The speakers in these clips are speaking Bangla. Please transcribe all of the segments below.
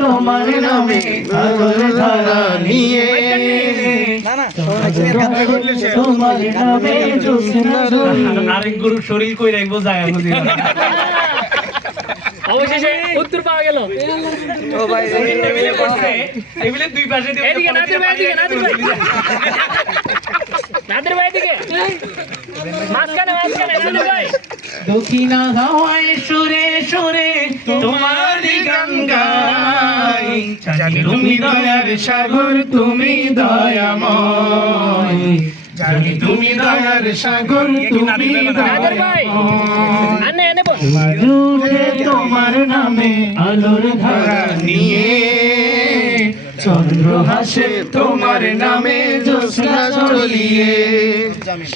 তোমার নামে ধারা নিয়ে তোমার নামে আরেক গুরু শরীর কই রাখবো যায় অবশেষে উত্তর পাওয়া গেল। ও ভাই মিলে পড়ছে এগুলো দুই পাশে দিয়ে এদিকে নাদের ভাই, এদিকে নাদের ভাই, নাদের ভাই এদিকে মাঝখানে মাঝখানে নাদের ভাই। দক্ষিণা হাওয়ায় সুরে সুরে তোমার গান গাই, জানি তুমি দয়ার সাগর, তুমি দয়াময়, জানি তুমি দয়ার সাগর, তুমি নাদের ভাই দয়াময়। আনে আনে বল। উঠে তোমার নামে আলোর ধারা নিয়ে, চন্দ্র হাসে তোমার নামে জ্যোৎস্না জ্বলিয়ে,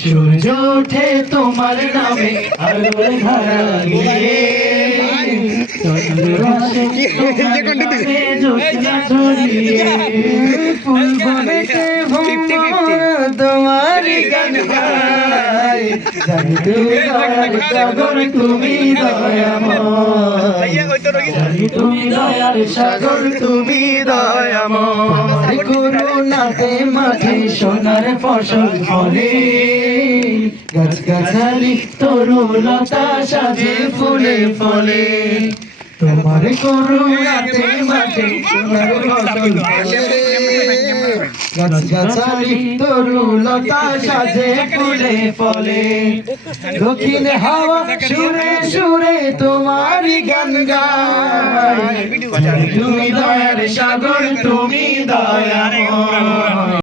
সূর্য ওঠে তোমার নামে আলোর ধারা নিয়ে, চন্দ্র হাসে তোমার নামে জ্যোৎস্না জ্বলিয়ে, ফুল বনেতে ভোমরা তোমারই গান গাই, জানি তুমি দয়ার সাগর, তুমি দয়াময়, জানি তুমি দয়ার সাগর, তুমি দয়াময়। করুণাতে মাঠে সোনার ফসল ফলে, গাছ গাছালি তরুলতা সাজে ফুলে ফলে, তোমার করুণাতে মাঠে সোনার ফসল ফলে, গাছ গাছালি তরুলতা সাজে ফুলে ফলে, দক্ষিণে হাওয়া সুরে সুরে তোমারই গান গায়, তুমি দয়ার সাগর, তুমি দয়াময়।